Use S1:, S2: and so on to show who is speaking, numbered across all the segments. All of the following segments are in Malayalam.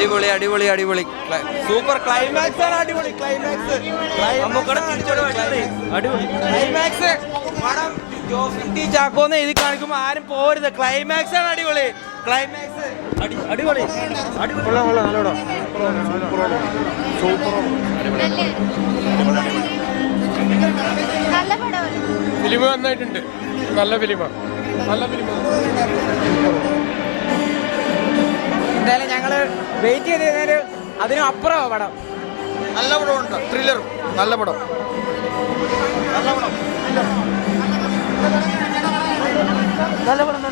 S1: അടിപൊളി അടിപൊളി അടിപൊളി. സൂപ്പർ ക്ലൈമാക്സ് ആണ് അടിപൊളി ക്ലൈമാക്സ് അടിപൊളി. ക്ലൈമാക്സ് പടം ജോഫിൻ ടി ചാക്കോന്ന് എഴുതി കാണിക്കുമ്പോൾ ആരും പോരുത്. ക്ലൈമാക്സ് ആണ് അടിപൊളി. ക്ലൈമാക്സ് അടിപൊളി.
S2: അടിപൊളി. പടമാണ്
S3: ഫിലിം നന്നായിട്ടുണ്ട്. നല്ല ഫിലിമാണ് നല്ല ഫിലിമാണ്
S4: എന്തായാലും ഞങ്ങൾ വെയിറ്റ് ചെയ്തതിനൊരു അതിനും അപ്പുറമാണ് പടം.
S1: നല്ല പടമുണ്ട്. ത്രില്ലർ നല്ല പടം.
S4: നല്ല പടം. നല്ല പടം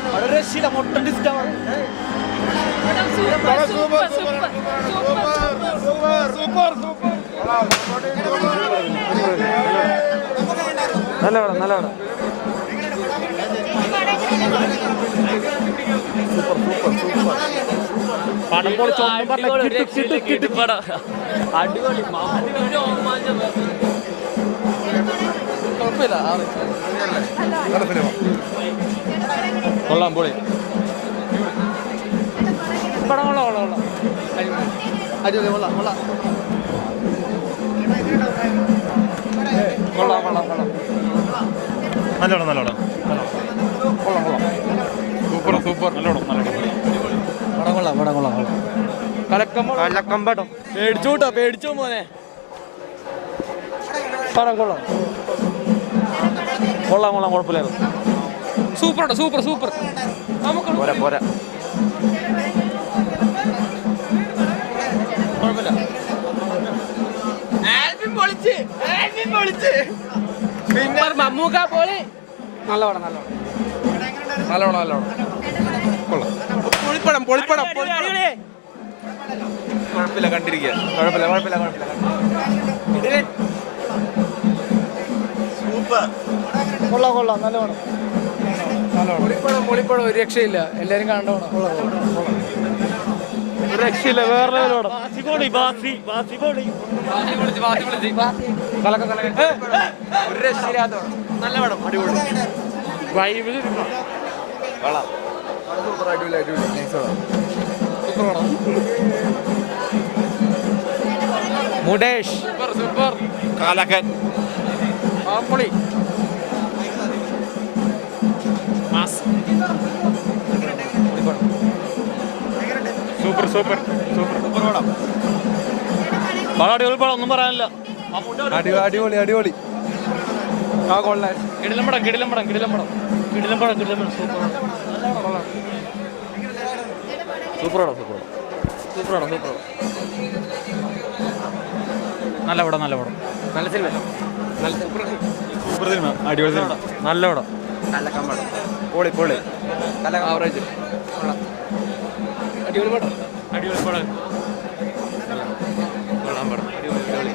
S4: പടം. പൊളിച്ചൊന്നും പറഞ്ഞ കിട്ടു കിട്ടു കിട്ടു. അടിപൊളി
S1: കൊള്ളാം പൊളി.
S4: പടം കൊള്ളാം കൊള്ളാം കൊള്ളാം.
S1: അടിപൊളി കൊള്ളാം കൊള്ളാം. കൊള്ളാം കൊള്ളാം കൊള്ളാം.
S3: നല്ലോണം നല്ലോണം.
S1: കൊള്ളാം പടം കൊള്ളാം കൊള്ളാം.
S4: പേടിച്ചു കൂട്ടോ പേടിച്ചു മോനെ. പടം കൊള്ളാം.
S1: കൊള്ളാം കൊള്ളാം കുഴപ്പമില്ലായിരുന്നു.
S3: Super super super. നമുക്ക്
S1: പോരാ പോരാ. കുഴപ്പമില്ല.
S4: പിന്നെ മമ്മൂക്ക പോളി. നല്ല പടം നല്ല പടം.
S3: നല്ല നല്ലോണം കൊള്ളാം
S1: പൊളിപ്പടം പൊളിപ്പടം. കുഴപ്പമില്ല. കണ്ടിരിക്കുക. കുഴപ്പമില്ല കുഴപ്പമില്ല കുഴപ്പമില്ല
S4: കൊള്ളാം കൊള്ളാം നല്ല പടം പൊളിപ്പടം പൊളിപ്പടം ഒരു രക്ഷയില്ല. എല്ലാരും കണ്ടോണം.
S1: ഒരു രക്ഷയില്ല വേറെ ലെവൽ പടം കലക്ക കലക്ക ഒരു രക്ഷയില്ലാത്ത നല്ല പടം അടിപൊളി കൊള്ളാം. സൂപ്പർ അടിപൊളി അടിപൊളി നൈസ് സൂപ്പർ പടം മുടേഷ്.
S3: Super super.
S1: കാലക്കൻ.
S3: പൊളി സൂപ്പർ സൂപ്പർ സൂപ്പർ
S1: സൂപ്പർ. പടം
S3: പടം അടിപൊളി പടം ഒന്നും പറയാനില്ല.
S1: അടിപൊളി അടിപൊളി. അടിപൊളി ആ കൊള്ളാം
S3: കിടിലം പടം കിടിലം പടം കിടിലം പടം കിടിലം പടം കിടിലം പടം. സൂപ്പറാണ്
S1: സൂപ്പറാണോ സൂപ്പറാണോ സൂപ്പറാണോ പടം
S3: നല്ല പടം നല്ല പടം.
S1: നല്ല സിനിമ നല്ല സൂപ്പർ
S3: സൂപ്പർ സിനിമ. അടിപൊളി സിനിമ. നല്ല പടം.
S1: നല്ല പടം പൊളി പൊളി. നല്ല ആവറേജ്
S4: അടിപൊളി പടം.
S3: അടിപൊളി പടം.
S1: അടിപൊളി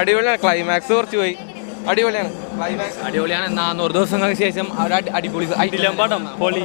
S1: അടിപൊളിയാണ് ക്ലൈമാക്സ് കുറച്ച് പോയി. അടിപൊളിയാണ്.
S4: അടിപൊളിയാണ്. നൂറ് ദിവസങ്ങൾക്ക് ശേഷം അവർ അടിപൊളി
S3: പടം പൊളി.